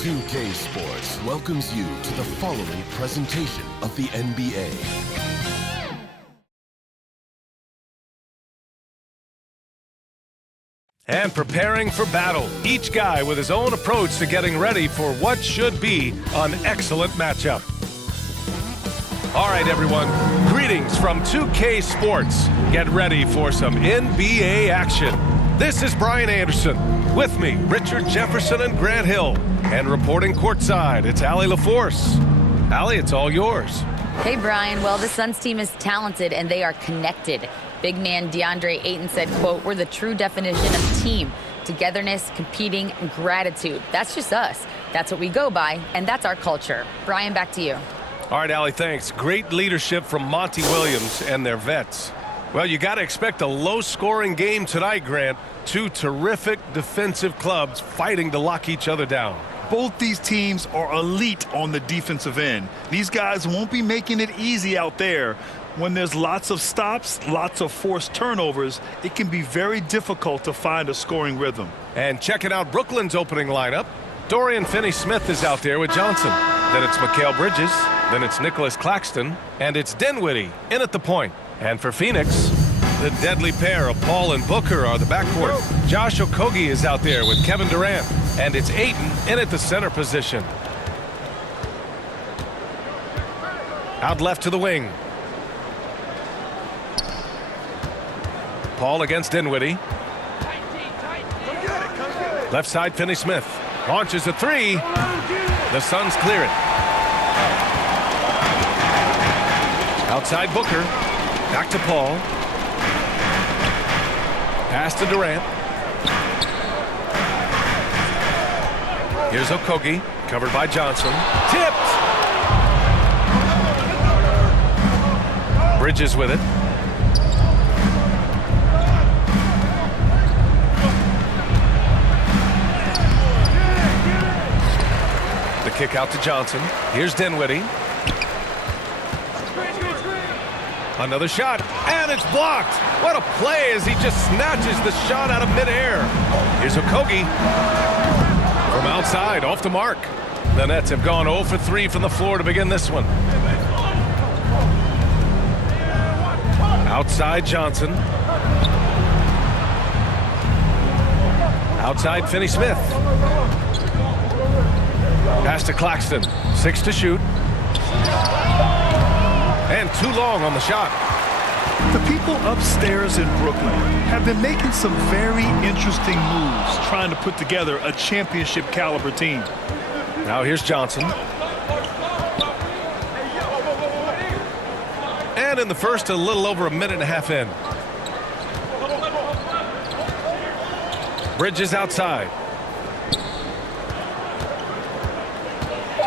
2K Sports welcomes you to the following presentation of the NBA. And preparing for battle, each guy with his own approach to getting ready for what should be an excellent matchup. All right, everyone, greetings from 2K Sports. Get ready for some NBA action. This is Brian Anderson. With me, Richard Jefferson and Grant Hill. And reporting courtside, it's Allie LaForce. Allie, it's all yours. Hey, Brian. Well, the Suns team is talented and they are connected. Big man DeAndre Ayton said, quote, "We're the true definition of team. Togetherness, competing, and gratitude. That's just us. That's what we go by, and that's our culture." Brian, back to you. All right, Allie, thanks. Great leadership from Monty Williams and their vets. Well, you got to expect a low-scoring game tonight, Grant. Two terrific defensive clubs fighting to lock each other down. Both these teams are elite on the defensive end. These guys won't be making it easy out there. When there's lots of stops, lots of forced turnovers, it can be very difficult to find a scoring rhythm. And checking out Brooklyn's opening lineup, Dorian Finney-Smith is out there with Johnson. Then it's Mikal Bridges. Then it's Nicholas Claxton. And it's Dinwiddie in at the point. And for Phoenix, the deadly pair of Paul and Booker are the backcourt. Josh Okogie is out there with Kevin Durant. And it's Ayton in at the center position. Out left to the wing. Paul against Dinwiddie. Left side, Finney-Smith. Launches a three. The Suns clear it. Outside Booker. Back to Paul. Pass to Durant. Here's Okogie, covered by Johnson. Tipped! Bridges with it. The kick out to Johnson. Here's Dinwiddie. Another shot, and it's blocked. What a play as he just snatches the shot out of midair. Here's Okogie. From outside, off the mark. The Nets have gone 0 for 3 from the floor to begin this one. Outside Johnson. Outside Finney-Smith. Pass to Claxton. 6 to shoot. And too long on the shot. The people upstairs in Brooklyn have been making some very interesting moves trying to put together a championship caliber team. Now here's Johnson. And in the first, a little over a minute and a half in. Bridges outside.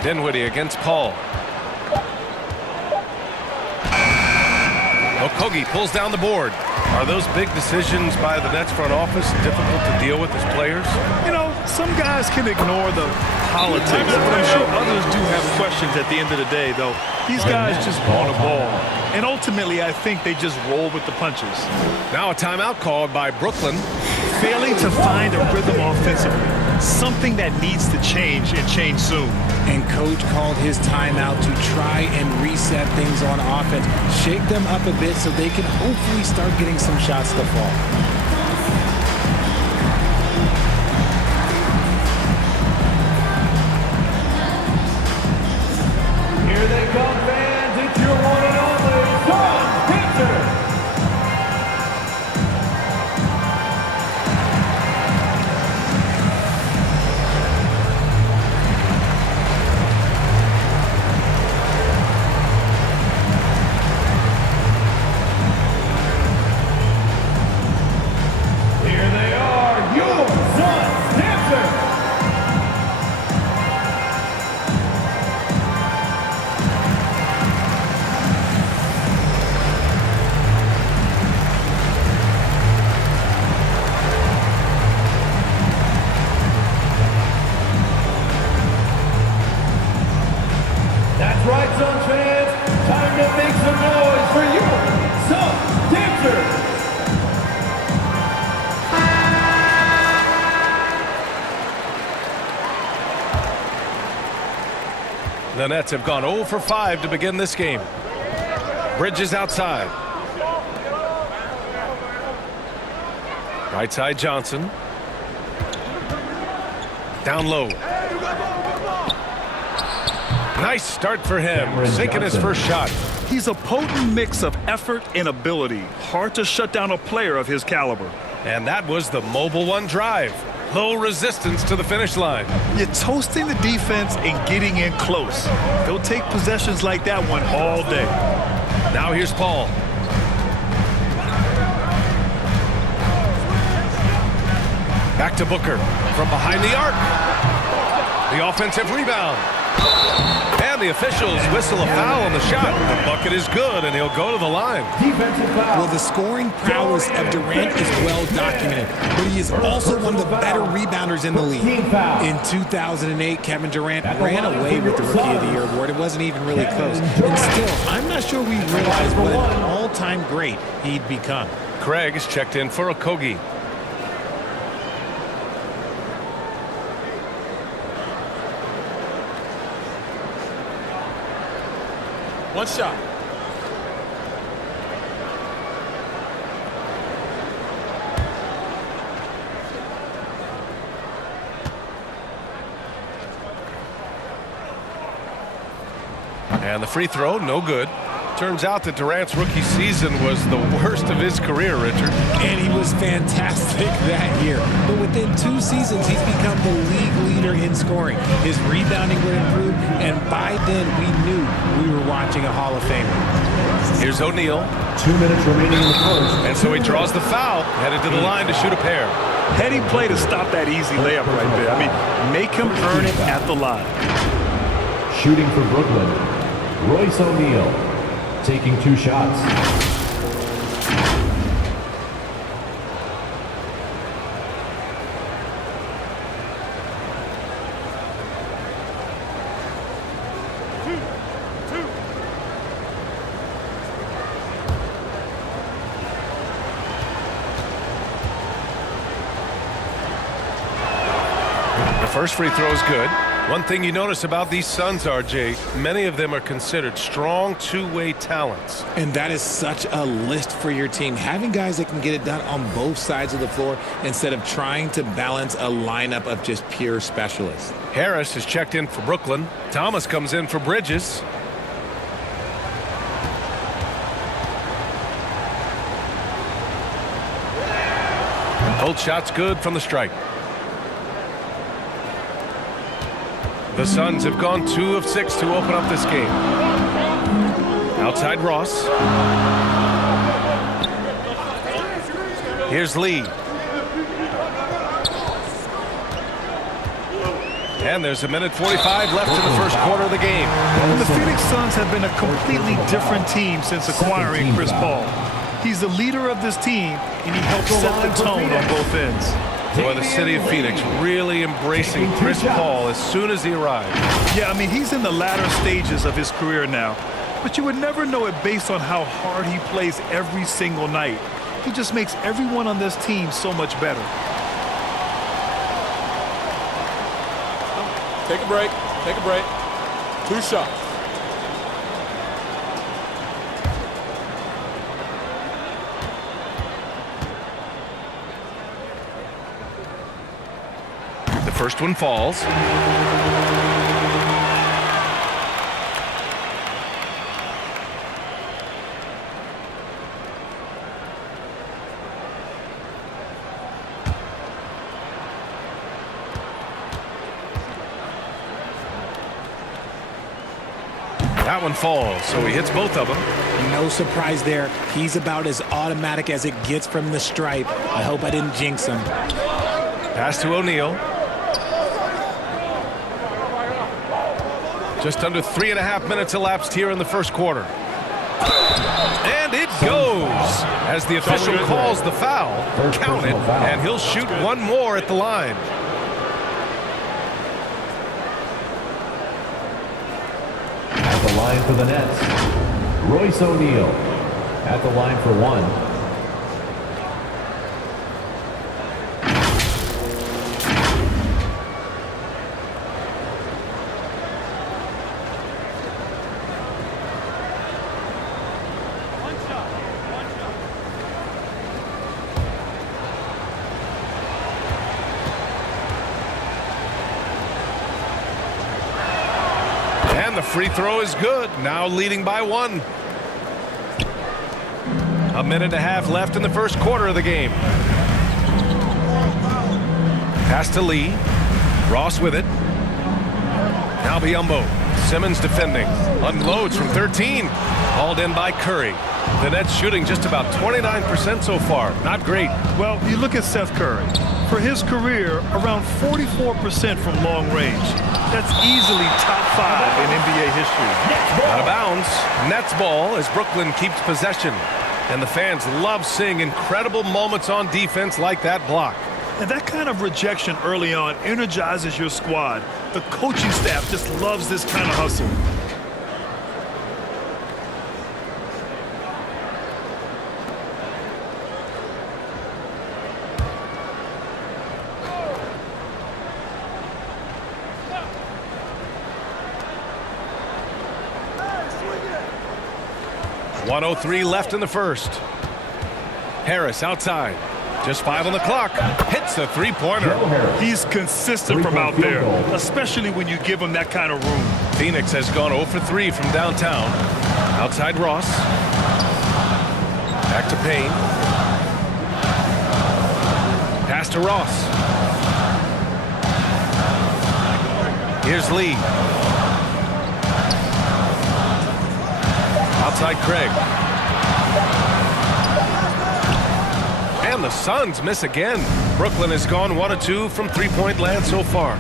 Dinwiddie against Paul. Okogie pulls down the board. Are those big decisions by the Nets front office difficult to deal with as players? You know, some guys can ignore the politics, but I'm sure others do have questions at the end of the day, though. These guys just want a ball. And ultimately, I think they just roll with the punches. Now a timeout called by Brooklyn. Failing to find a rhythm offensively. Something that needs to change and change soon. And coach called his timeout to try and reset things on offense. Shake them up a bit so they can hopefully start getting some shots to fall. Here they come, fans. It's your one and only Suns Pacers. The Nets have gone 0 for 5 to begin this game. Bridges outside. Right side Johnson. Down low. Nice start for him, sinking his first shot. He's a potent mix of effort and ability. Hard to shut down a player of his caliber. And that was the Mobile One drive. Low resistance to the finish line. You're toasting the defense and getting in close. They'll take possessions like that one all day. Now here's Paul. Back to Booker from behind the arc. The offensive rebound. And the officials whistle a foul on the shot. The bucket is good, and he'll go to the line. Defensive foul. Well, the scoring prowess of Durant is well documented, but he is also one of the better rebounders in the league. In 2008, Kevin Durant ran away with the Rookie of the Year award. It wasn't even really close. And still, I'm not sure we realize what an all-time great he'd become. Craig is checked in for Okogie. One shot. And the free throw, no good. Turns out that Durant's rookie season was the worst of his career, Richard. And he was fantastic that year. But within 2 seasons, he's become the league leader in scoring. His rebounding would improve, and by then we knew we were watching a Hall of Famer. Here's O'Neal. 2 minutes remaining in the first. And so he draws the foul, headed to the line to shoot a pair. Heady play to stop that easy layup right there. I mean, make him earn it at the line. Shooting for Brooklyn, Royce O'Neal. Taking 2 shots. The first free throw is good. One thing you notice about these Suns, RJ, many of them are considered strong two-way talents. And that is such a list for your team. Having guys that can get it done on both sides of the floor instead of trying to balance a lineup of just pure specialists. Harris is checked in for Brooklyn. Thomas comes in for Bridges. Both shots good from the stripe. The Suns have gone 2 of 6 to open up this game. Outside Ross. Here's Lee. And there's 1:45 left in the first quarter of the game. The Phoenix Suns have been a completely different team since acquiring Chris Paul. He's the leader of this team, and he helps set the tone on both ends. Boy, the city of Phoenix really embracing Chris Paul as soon as he arrived. Yeah, I mean, he's in the latter stages of his career now. But you would never know it based on how hard he plays every single night. He just makes everyone on this team so much better. Take a break. Take a break. 2 shots. The first one falls. That one falls, so he hits both of them. No surprise there. He's about as automatic as it gets from the stripe. I hope I didn't jinx him. Pass to O'Neal. Just under 3.5 minutes elapsed here in the first quarter. And it goes as the official calls the foul. Count it, and he'll shoot one more at the line. At the line for the Nets, Royce O'Neal. At the line for 1. And the free throw is good. Now leading by 1. A minute and a half left in the first quarter of the game. Pass to Lee. Ross with it. Now Biyombo. Simmons defending. Unloads from 13. Hauled in by Curry. The Nets shooting just about 29% so far. Not great. Well, you look at Seth Curry. For his career, around 44% from long range. That's easily top 5 in NBA history. Out of bounds. Nets ball as Brooklyn keeps possession. And the fans love seeing incredible moments on defense like that block. And that kind of rejection early on energizes your squad. The coaching staff just loves this kind of hustle. .103 left in the first. Harris outside. Just 5 on the clock. Hits a three-pointer. He's consistent from out there, especially when you give him that kind of room. Phoenix has gone 0 for 3 from downtown. Outside Ross. Back to Payne. Pass to Ross. Here's Lee. Outside Craig. And the Suns miss again. Brooklyn has gone 1 of 2 from three-point land so far.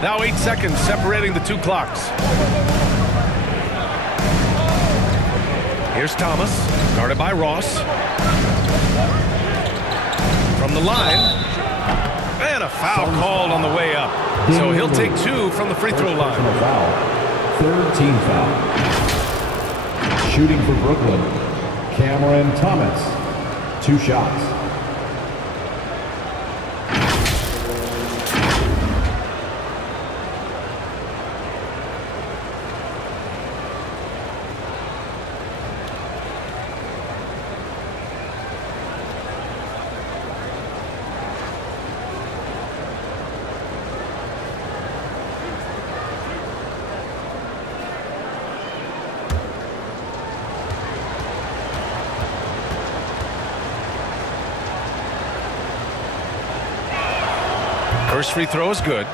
Now 8 seconds separating the 2 clocks. Here's Thomas, guarded by Ross. From the line. And a foul called on the way up. So he'll take 2 from the free throw line. Third team foul. Shooting for Brooklyn, Cameron Thomas. 2 shots. First free throw is good.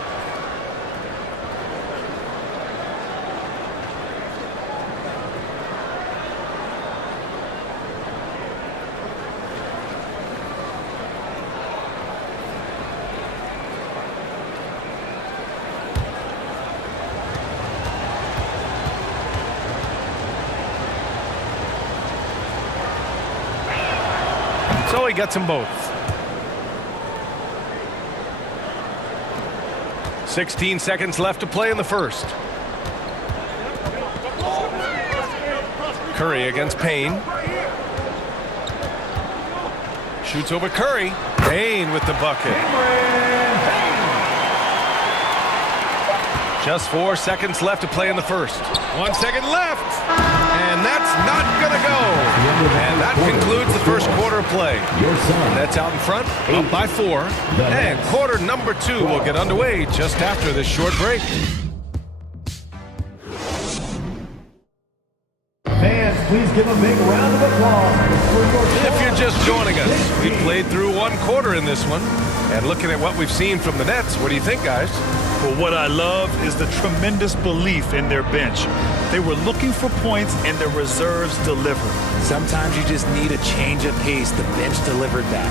So he gets them both. 16 seconds left to play in the first. Curry against Payne. Shoots over Curry. Payne with the bucket. Just 4 seconds left to play in the first. 1 second left. And that's not going to go. And that concludes the first quarter of play. Nets out in front, up by 4. And quarter number 2 will get underway just after this short break. Fans, please give a big round of applause. If you're just joining us, we played through 1 quarter in this one. And looking at what we've seen from the Nets, what do you think, guys? Well, what I love is the tremendous belief in their bench. They were looking for points, and their reserves delivered. Sometimes you just need a change of pace. The bench delivered that.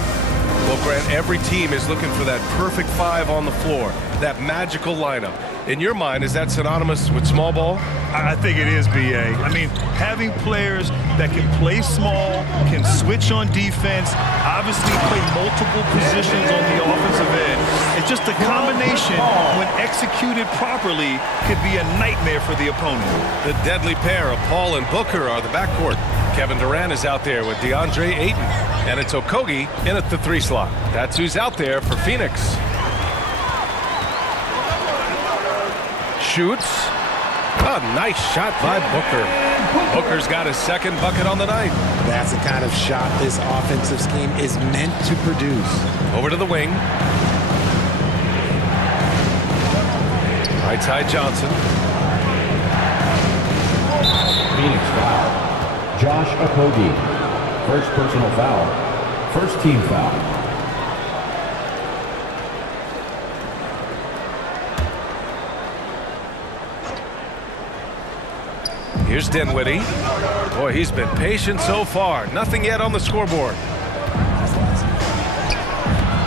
Well, Grant, every team is looking for that perfect 5 on the floor, that magical lineup. In your mind, is that synonymous with small ball? I think it is, B.A. I mean, having players that can play small, can switch on defense, obviously play multiple positions on the offensive end. It's just a combination, when executed properly, could be a nightmare for the opponent. The deadly pair of Paul and Booker are the backcourt. Kevin Durant is out there with DeAndre Ayton. And it's Okogie in at the 3 slot. That's who's out there for Phoenix. Shoots. A nice shot by Booker. Booker's got his 2nd bucket on the night. That's the kind of shot this offensive scheme is meant to produce. Over to the wing. Right side Johnson. Josh Okogie. First personal foul. First team foul. Here's Dinwiddie. Boy, he's been patient so far. Nothing yet on the scoreboard.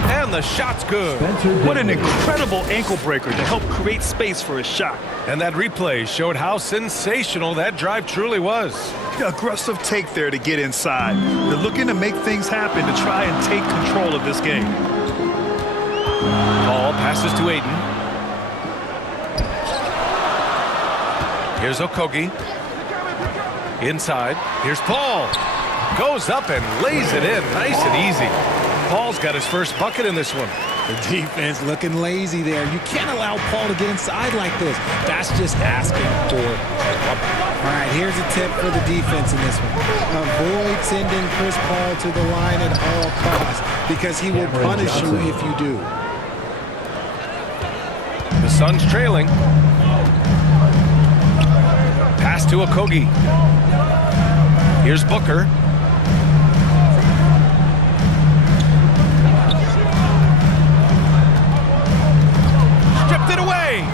And the shot's good. What an incredible ankle breaker to help create space for a shot. And that replay showed how sensational that drive truly was. Aggressive take there to get inside. They're looking to make things happen to try and take control of this game. Ball passes to Ayton. Here's Okogie. Inside. Here's Paul. Goes up and lays it in. Nice and easy. Paul's got his first bucket in this one. The defense looking lazy there. You can't allow Paul to get inside like this. That's just asking for trouble. All right, here's a tip for the defense in this one. Avoid sending Chris Paul to the line at all costs because he will punish you if you do. The Suns trailing. Pass to Okogie. Here's Booker. Stripped it away.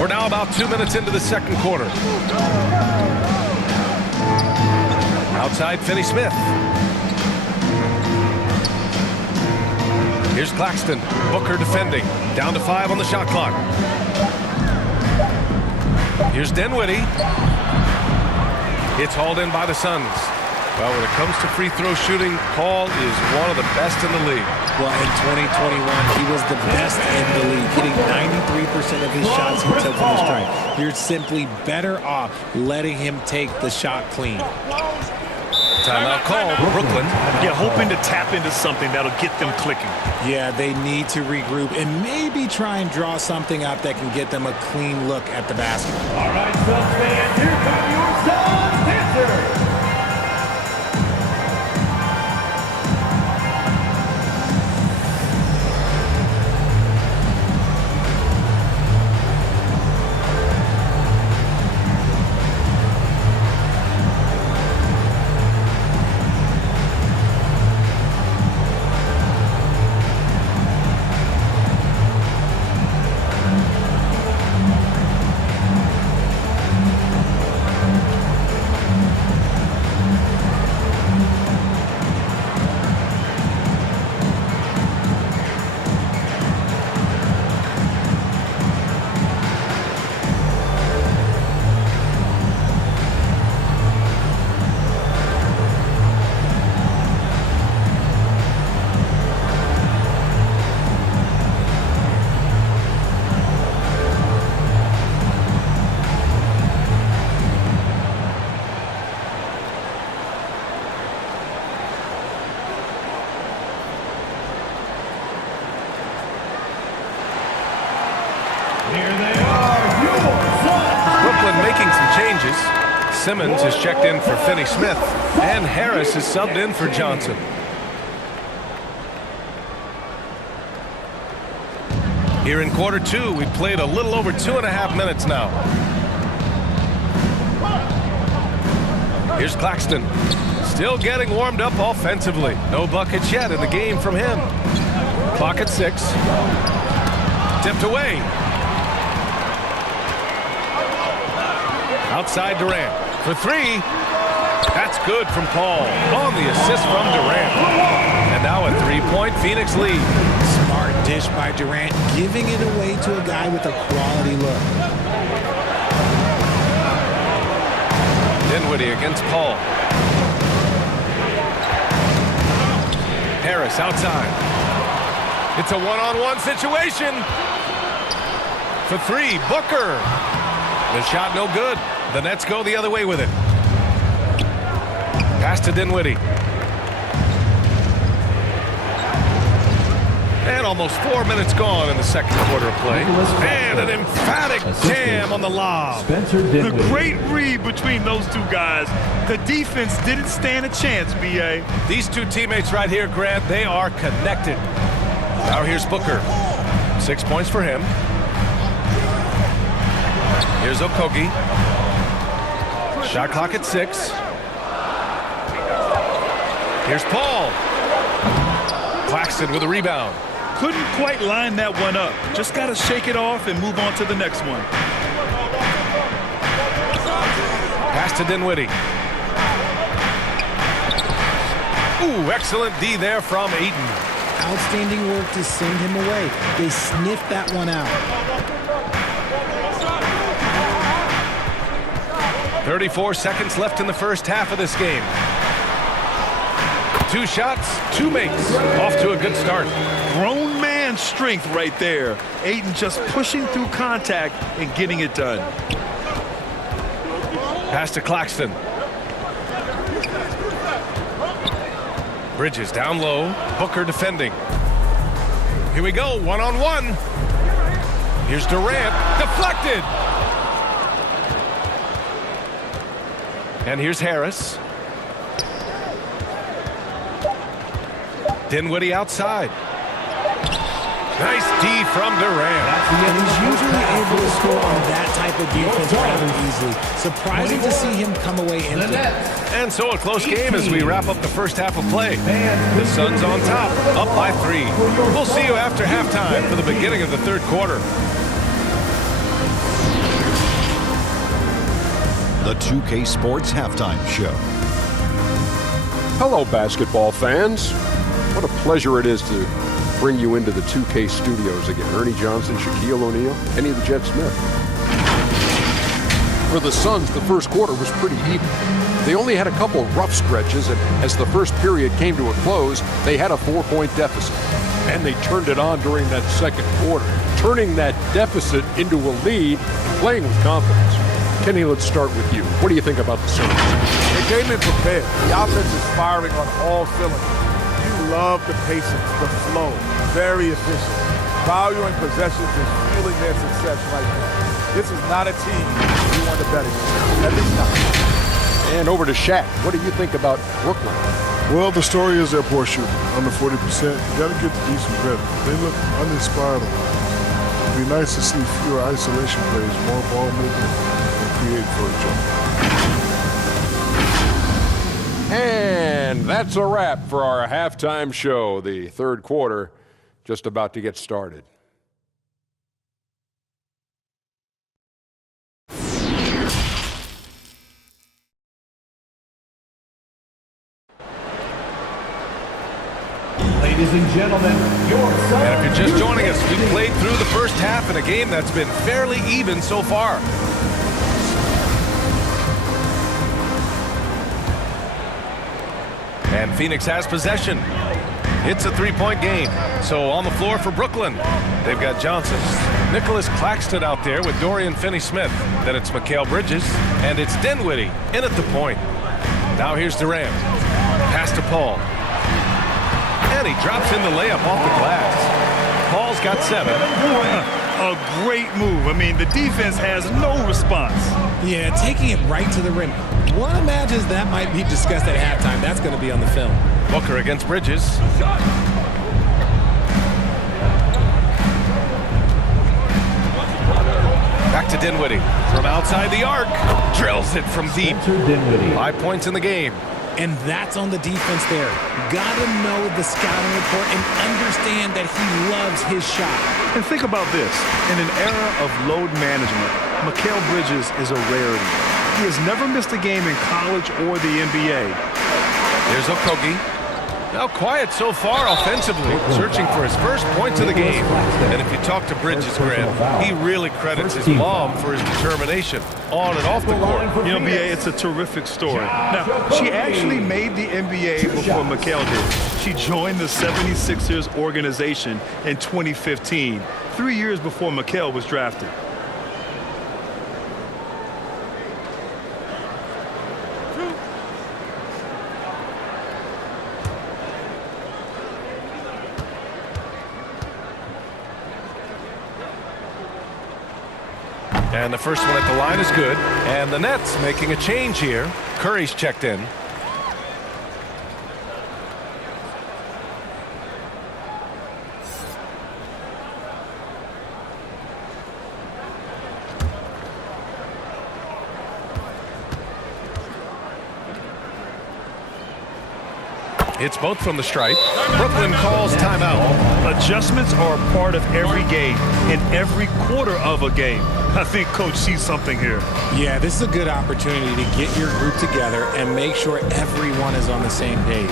We're now about 2 minutes into the second quarter. Outside, Finney-Smith. Here's Claxton. Booker defending. Down to 5 on the shot clock. Here's Dinwiddie. It's hauled in by the Suns. Well, when it comes to free throw shooting, Paul is one of the best in the league. Well, in 2021, he was the best in the league, hitting 93% of his shots he took from the strike. You're simply better off letting him take the shot clean. Timeout call for Brooklyn. Yeah, hoping to tap into something that'll get them clicking. Yeah, they need to regroup and maybe try and draw something up that can get them a clean look at the basket. All right, Suns fans, here come your Suns answers. Brooklyn making some changes. Simmons is checked in for Finney-Smith, and Harris is subbed in for Johnson. Here in quarter two, we've played a little over 2.5 minutes now. Here's Claxton. Still getting warmed up offensively. No buckets yet in the game from him. Clock at 6. Tipped away. Outside Durant for 3. That's good from Paul on the assist from Durant. And now a 3-point Phoenix lead. Smart dish by Durant, giving it away to a guy with a quality look. Dinwiddie against Paul. Harris outside. It's a one-on-one situation. For 3, Booker. The shot no good. The Nets go the other way with it. Pass to Dinwiddie. And almost 4 minutes gone in the second quarter of play. And an emphatic jam on the lob. Spencer The Dinwiddie. great read between those two guys. The defense didn't stand a chance, B.A. These two teammates right here, Grant, they are connected. Now here's Booker. 6 points for him. Here's Okogie. Shot clock at 6. Here's Paul. Claxton with a rebound. Couldn't quite line that one up. Just got to shake it off and move on to the next one. Pass to Dinwiddie. Ooh, excellent D there from Ayton. Outstanding work to send him away. They sniffed that one out. 34 seconds left in the first half of this game. 2 shots, 2 makes. Off to a good start. Grown man strength right there. Ayton just pushing through contact and getting it done. Pass to Claxton. Bridges down low. Booker defending. Here we go, one-on-one. Here's Durant. Deflected. And here's Harris. Dinwiddie outside. Nice D from Durant. And he's usually able to score on that type of defense rather easily. Surprising to see him come away empty. And so a close game as we wrap up the first half of play. The Suns on top, up by 3. We'll see you after halftime for the beginning of the third quarter. The 2K Sports Halftime Show. Hello, basketball fans. What a pleasure it is to bring you into the 2K studios again. Ernie Johnson, Shaquille O'Neal, Kenny the Jet Smith. For the Suns, the first quarter was pretty even. They only had a couple rough stretches, and as the first period came to a close, they had a 4-point deficit. And they turned it on during that second quarter, turning that deficit into a lead and playing with confidence. Kenny, let's start with you. What do you think about the Suns? They came in prepared. The offense is firing on all cylinders. You love the patience, the flow, very efficient. Valuing possessions is fueling their success right now. This is not a team you want to bet against, at least not. And over to Shaq. What do you think about Brooklyn? Well, the story is their poor shooting, under 40%. You got to give them some credit. They look uninspired. It'd be nice to see fewer isolation plays, more ball movement, and create for each other. And that's a wrap for our halftime show. The third quarter just about to get started. Ladies and gentlemen, your Suns. And if you're just joining us, we played through the first half in a game that's been fairly even so far. And Phoenix has possession. It's a 3-point game. So on the floor for Brooklyn, they've got Johnson. Nicholas Claxton out there with Dorian Finney-Smith. Then it's Mikal Bridges, and it's Dinwiddie in at the point. Now here's Durant. Pass to Paul. And he drops in the layup off the glass. Paul's got 7. A great move. I mean, the defense has no response. Yeah, taking it right to the rim. One imagines that might be discussed at halftime. That's going to be on the film. Booker against Bridges. Back to Dinwiddie. From outside the arc. Drills it from deep. 5 points in the game. And that's on the defense there. Gotta know the scouting report and understand that he loves his shot. And think about this. In an era of load management, Mikal Bridges is a rarity. He has never missed a game in college or the NBA. Here's Okogie. Now quiet so far offensively, searching for his first points of the game. And if you talk to Bridges, Graham, he really credits his mom for his determination on and off the court. You know, BA, it's a terrific story. Now, she actually made the NBA before Mikal did. She joined the 76ers organization in 2015, 3 years before Mikal was drafted. And the first one at the line is good. And the Nets making a change here. Curry's checked in. It's both from the stripe. Brooklyn calls timeout. Adjustments are a part of every game, in every quarter of a game. I think Coach sees something here. Yeah, this is a good opportunity to get your group together and make sure everyone is on the same page.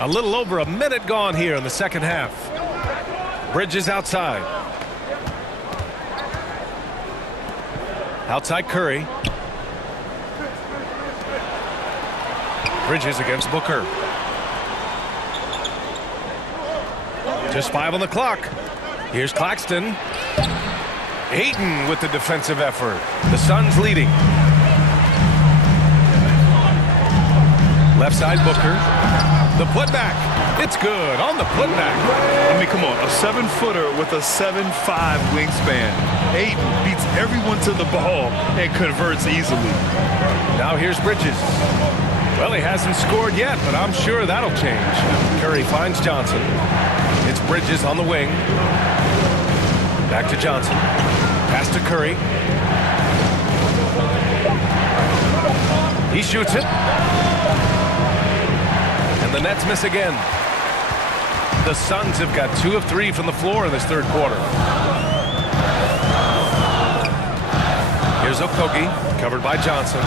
A little over a minute gone here in the second half. Bridges outside. Outside Curry. Bridges against Booker. Just 5 on the clock. Here's Claxton. Ayton with the defensive effort. The Suns leading. Left side Booker. The putback. It's good on the putback. I mean, come on. A 7-footer with a 7'5" wingspan. Ayton beats everyone to the ball and converts easily. Now here's Bridges. Well, he hasn't scored yet, but I'm sure that'll change. Curry finds Johnson. It's Bridges on the wing. Back to Johnson. Pass to Curry. He shoots it. And the Nets miss again. The Suns have got 2 of 3 from the floor in this third quarter. Here's Okogie, covered by Johnson.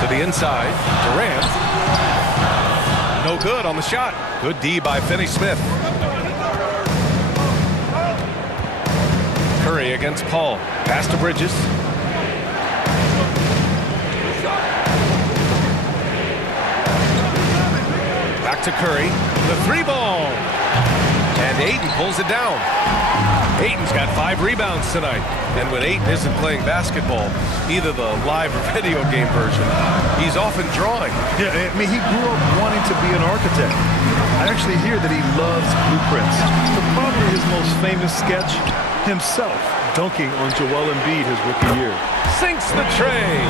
To the inside, Durant. No good on the shot. Good D by Finney-Smith. Curry against Paul. Pass to Bridges. Back to Curry. The 3-ball. And Ayton pulls it down. Ayton's got 5 rebounds tonight. And when Ayton isn't playing basketball, either the live or video game version, he's often drawing. Yeah, I mean, he grew up wanting to be an architect. I actually hear that he loves blueprints. But probably his most famous sketch, himself dunking on Joel Embiid his rookie year. Sinks the tray.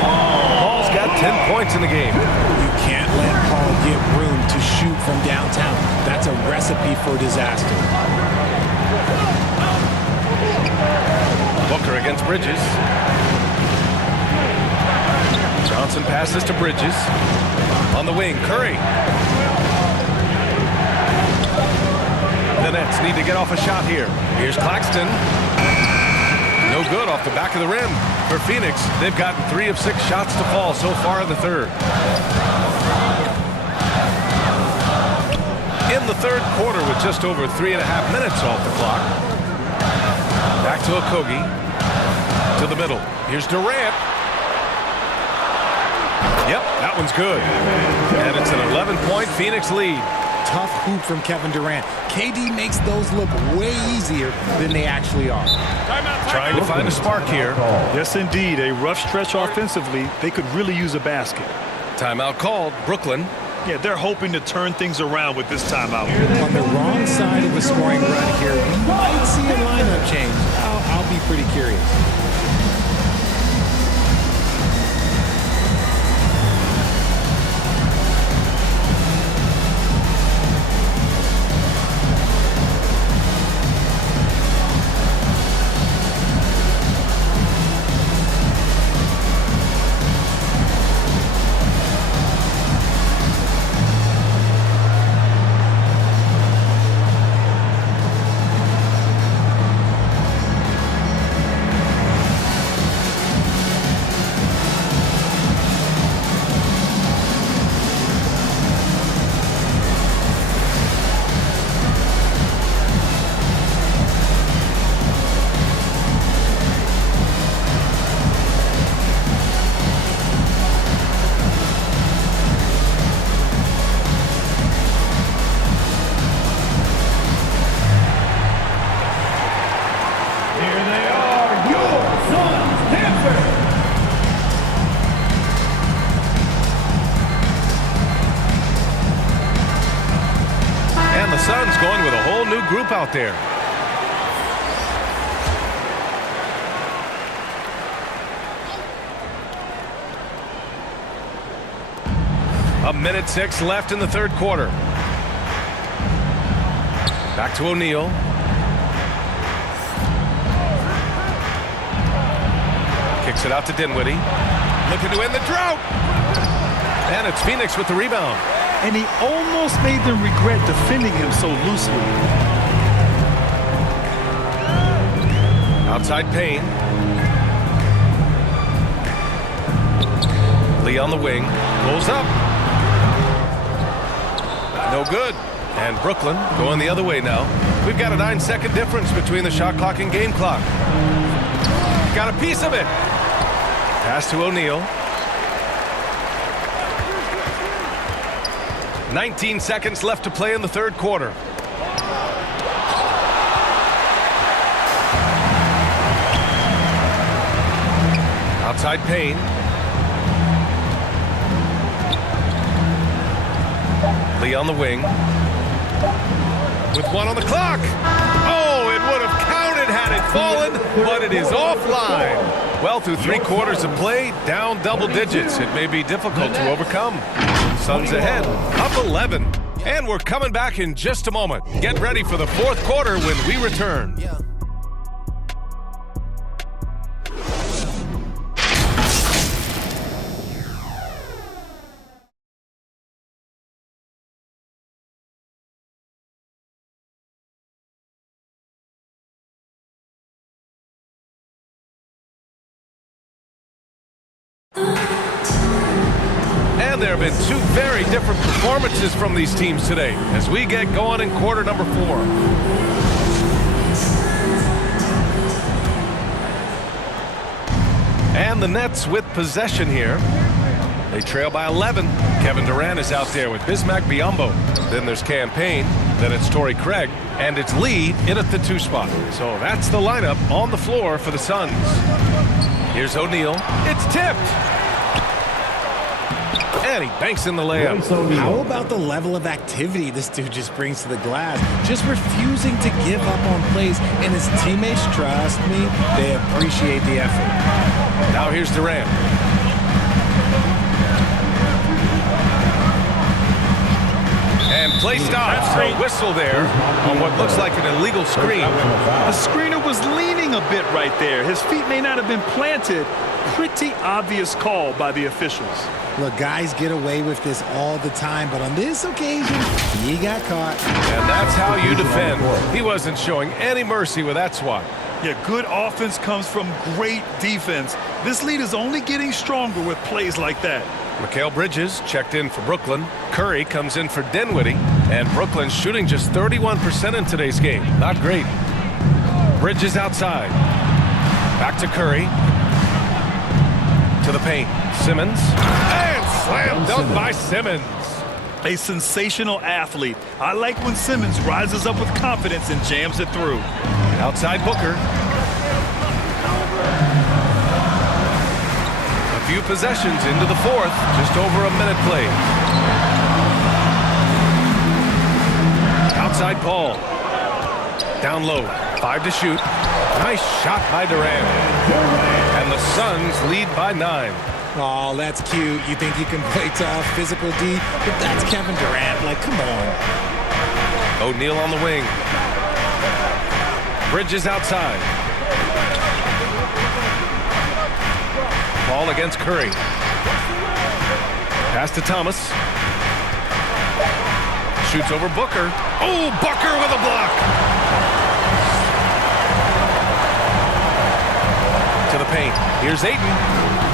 Paul's got 10 points in the game. You can't let Paul get room to shoot from downtown. That's a recipe for disaster. Booker against Bridges. Johnson passes to Bridges. On the wing, Curry. The Nets need to get off a shot here. Here's Claxton. No good off the back of the rim. For Phoenix, they've gotten 3 of 6 shots to fall so far in the third. In the third quarter with just over 3.5 minutes off the clock. Back to Okogie. To the middle. Here's Durant. Yep, that one's good. And it's an 11-point Phoenix lead. Tough hoop from Kevin Durant. KD makes those look way easier than they actually are. Trying to find a spark here. Yes, indeed. A rough stretch offensively. They could really use a basket. Timeout called. Brooklyn. Yeah, they're hoping to turn things around with this timeout. On the wrong side of a scoring run here, we might see a lineup change. I'll be pretty curious. The Suns going with a whole new group out there. A minute 6 left in the third quarter. Back to O'Neal. Kicks it out to Dinwiddie. Looking to end the drought. And it's Phoenix with the rebound. And he almost made them regret defending him so loosely. Outside Payne. Lee on the wing. Pulls up. No good. And Brooklyn going the other way now. We've got a 9-second difference between the shot clock and game clock. Got a piece of it. Pass to O'Neal. 19 seconds left to play in the third quarter. Outside Payne. Lee on the wing. With 1 on the clock. Oh, it would have counted had it fallen, but it is offline. Well, through 3 quarters of play, down double digits. It may be difficult to overcome. Suns ahead, up 11. And we're coming back in just a moment. Get ready for the fourth quarter when we return. And there have been 2 very different performances from these teams today as we get going in quarter number 4. And the Nets with possession here. They trail by 11. Kevin Durant is out there with Bismack Biyombo. Then there's Cam Payne. Then it's Torrey Craig. And it's Lee in at the 2 spot. So that's the lineup on the floor for the Suns. Here's O'Neal. It's tipped. And he banks in the layup. How about the level of activity this dude just brings to the glass? Just refusing to give up on plays. And his teammates, trust me, they appreciate the effort. Now here's Durant. And play stops. A whistle there on what looks like an illegal screen. The screener was leaning a bit right there. His feet may not have been planted. Pretty obvious call by the officials. Look, guys get away with this all the time, but on this occasion, he got caught. And that's how you defend. He wasn't showing any mercy with that swat. Yeah, good offense comes from great defense. This lead is only getting stronger with plays like that. Mikal Bridges checked in for Brooklyn. Curry comes in for Dinwiddie. And Brooklyn's shooting just 31% in today's game. Not great. Bridges outside. Back to Curry. To the paint. Simmons. And slam dunk by Simmons. A sensational athlete. I like when Simmons rises up with confidence and jams it through. Outside Booker. A few possessions into the fourth. Just over a minute played. Outside Paul. Down low. 5 to shoot. Nice shot by Durant. And the Suns lead by 9. Oh, that's cute. You think you can play tough, physical D, but that's Kevin Durant. Like, come on. O'Neal on the wing. Bridges outside. Ball against Curry. Pass to Thomas. Shoots over Booker. Oh, Booker with a block. To the paint. Here's Ayton.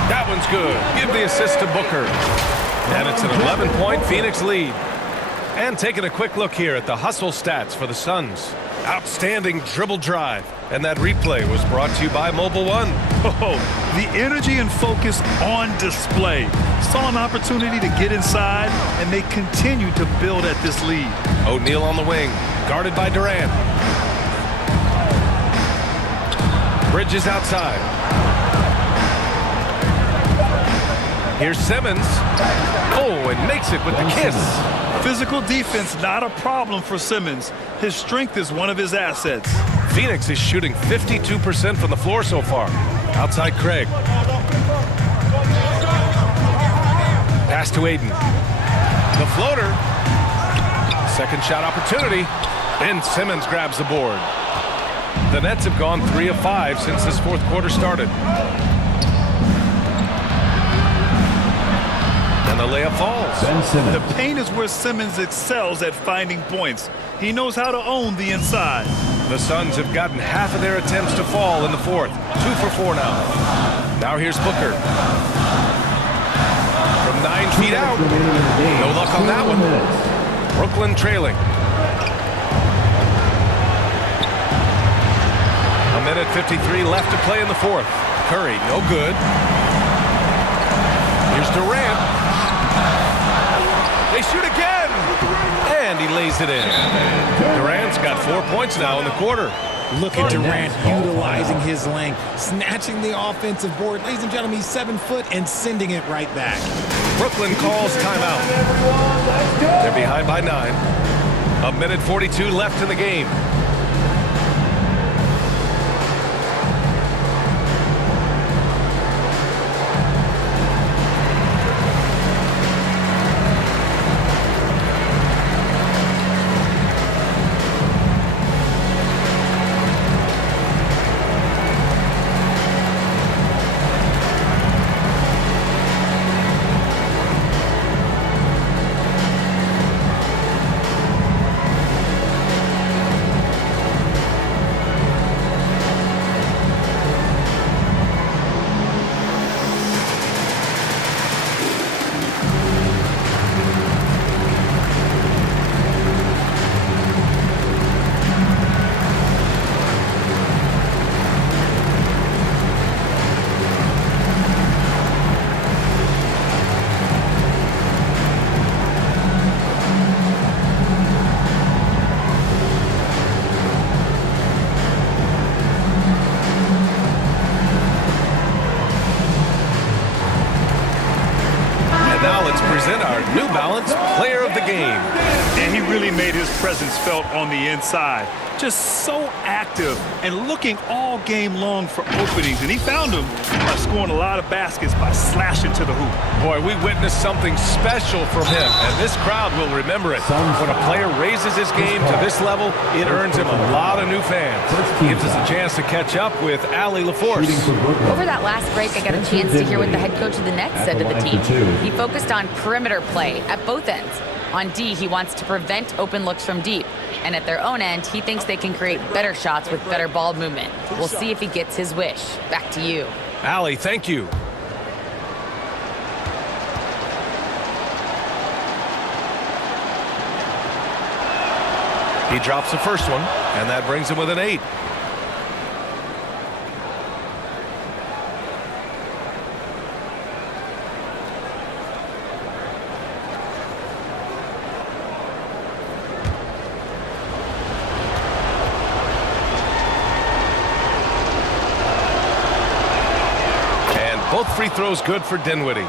That one's good. Give the assist to Booker. And it's an 11-point Phoenix lead. And taking a quick look here at the hustle stats for the Suns. Outstanding dribble drive. And that replay was brought to you by Mobile One. Oh, the energy and focus on display. Saw an opportunity to get inside, and they continue to build at this lead. O'Neal on the wing, guarded by Durant. Bridges outside. Here's Simmons. Oh, and makes it with the kiss. Physical defense, not a problem for Simmons. His strength is one of his assets. Phoenix is shooting 52% from the floor so far. Outside Craig. Pass to Aiden. The floater. Second shot opportunity. Ben Simmons grabs the board. The Nets have gone 3 of 5 since this fourth quarter started. And the layup falls. The paint is where Simmons excels at finding points. He knows how to own the inside. The Suns have gotten half of their attempts to fall in the fourth. 2 for 4 now. Now here's Booker. From 9 feet out. No luck on that one. Brooklyn trailing. A minute 53 left to play in the fourth. Curry, no good. Here's Durant. They shoot again. And he lays it in. Durant's got 4 points now in the quarter. Look at Durant utilizing his length, snatching the offensive board. Ladies and gentlemen, he's 7 foot and sending it right back. Brooklyn calls timeout. They're behind by 9. A minute 42 left in the game. New Balance Player of the Game. And he really made his presence felt on the inside. Just so active and looking all game long for openings. And he found them by scoring a lot of baskets by slashing to the hoop. Boy, we witnessed something special from him, and this crowd will remember it. When a player raises his game to this level, it earns him a lot of new fans. Gives us a chance to catch up with Allie LaForce. Over that last break, I got a chance to hear what the head coach of the Nets said to the team. He focused on perimeter play at both ends. On D, he wants to prevent open looks from deep. And at their own end, he thinks they can create better shots with better ball movement. We'll see if he gets his wish. Back to you. Allie, thank you. He drops the first one, and that brings him with an 8. Both free throws good for Dinwiddie.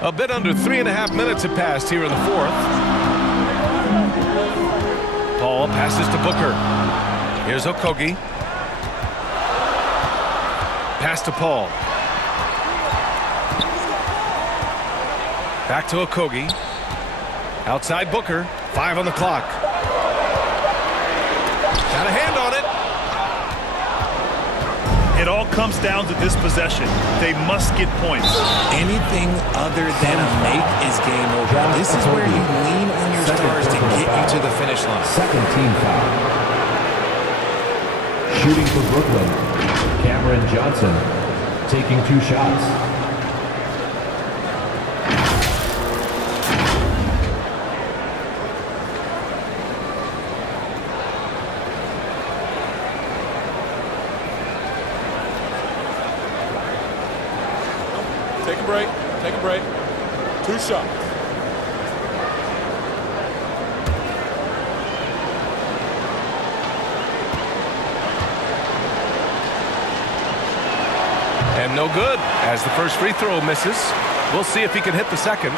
A bit under 3.5 minutes have passed here in the fourth. Paul passes to Booker. Here's Okogie. Pass to Paul. Back to Okogie. Outside Booker. 5 on the clock. Got a hand on it. It all comes down to this possession. They must get points. Anything other than a make is game over. This is where you lean on your stars to get you to the finish line. Second team foul. Shooting for Brooklyn, Cameron Johnson taking 2 shots. Take a break. Take a break. 2 shots. And no good. As the first free throw misses, we'll see if he can hit the second.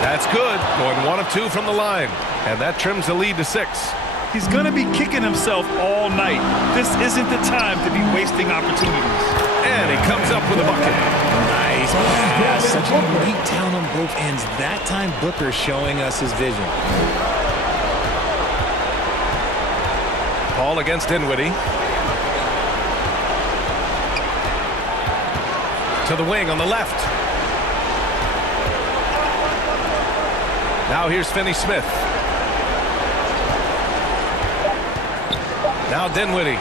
That's good. Going 1 of 2 from the line. And that trims the lead to 6. He's going to be kicking himself all night. This isn't the time to be wasting opportunities. And he comes up with a bucket. Nice pass. Such a unique talent on both ends. That time, Booker showing us his vision. Paul against Dinwiddie. To the wing on the left. Now here's Finney-Smith. Now Dinwiddie.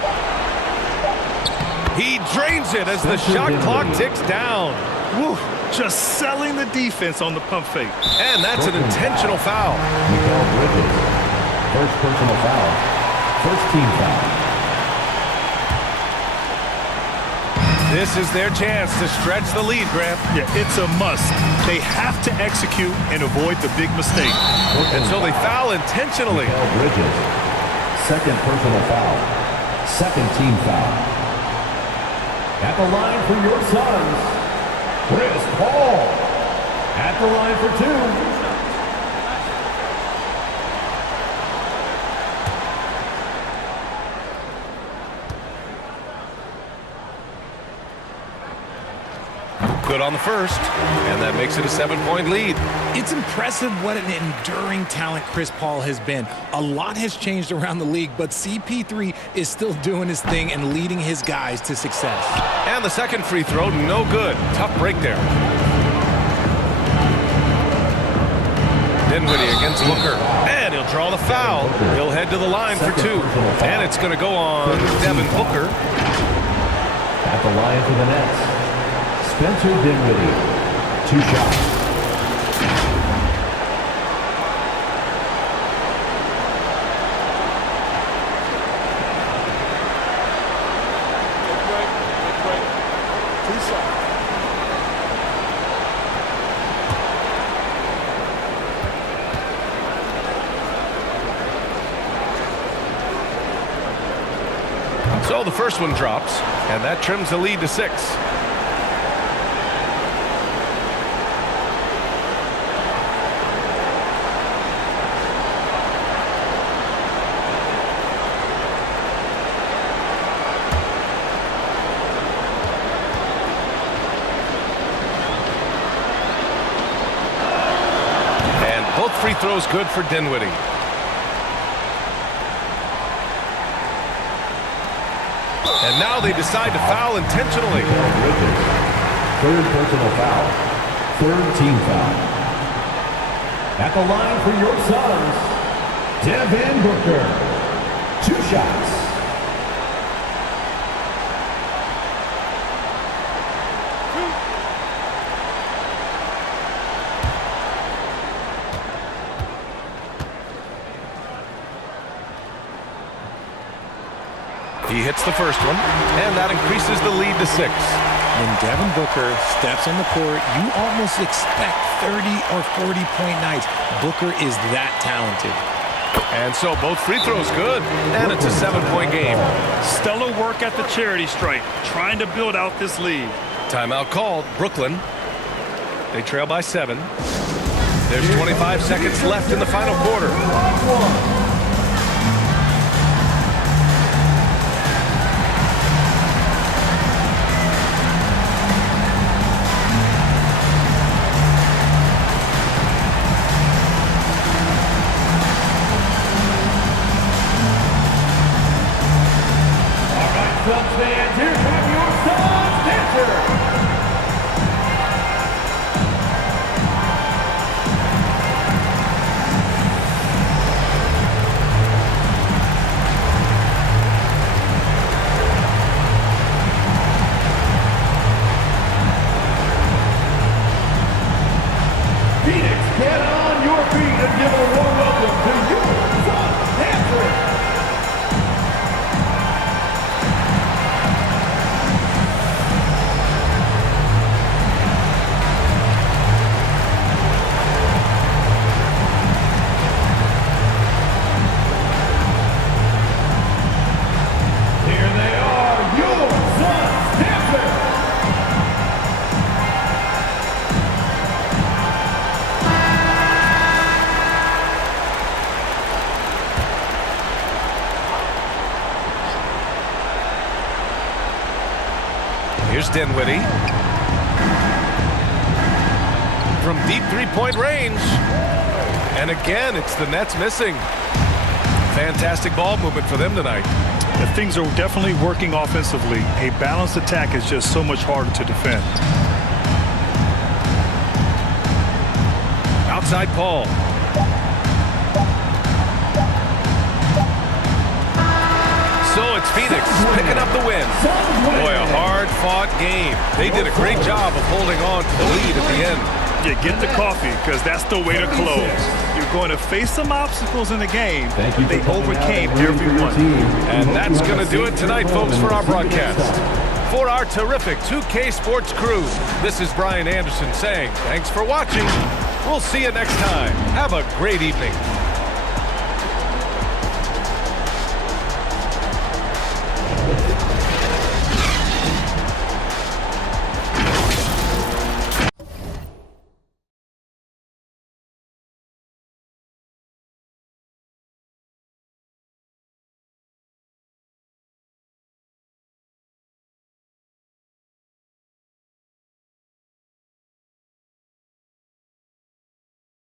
He drains it as the shot clock ticks down. Woo, just selling the defense on the pump fake. And that's an intentional foul. Mikal Bridges. First personal foul. First team foul. This is their chance to stretch the lead, Grant. Yeah, it's a must. They have to execute and avoid the big mistake. And so they foul intentionally. Mikal Bridges. Second personal foul. Second team foul. At the line for your Suns, Chris Paul. At the line for 2. Good on the first, and that makes it a 7-point lead. It's impressive what an enduring talent Chris Paul has been. A lot has changed around the league, but CP3 is still doing his thing and leading his guys to success. And the second free throw, no good. Tough break there. Dinwiddie against Booker, and he'll draw the foul. He'll head to the line for 2, and it's going to go on Devin Booker. At the line for the Nets, Spencer Dinwiddie. 2 shots. So the first one drops, and that trims the lead to 6. And both free throws good for Dinwiddie. And now they decide to foul intentionally. Third personal foul. Third team foul. At the line for your Suns, Devin Booker. 2 shots. He hits the first one, and that increases the lead to 6. When Devin Booker steps on the court, you almost expect 30 or 40-point nights. Booker is that talented. And so both free throws good, and it's a 7-point game. Stellar work at the charity stripe, trying to build out this lead. Timeout called. Brooklyn. They trail by 7. There's 25 seconds left in the final quarter. Suns fans, here come your Suns Panther. Here's Dinwiddie. From deep three-point range. And again, it's the Nets missing. Fantastic ball movement for them tonight. And things are definitely working offensively. A balanced attack is just so much harder to defend. Outside Paul. So it's Phoenix picking up the win. Boy, a hard-fought game. They did a great job of holding on to the lead at the end. Yeah, get the coffee, because that's the way to close. You're going to face some obstacles in the game, but they overcame every one. And that's going to do it tonight, folks, for our broadcast. For our terrific 2K Sports crew, this is Brian Anderson saying thanks for watching. We'll see you next time. Have a great evening.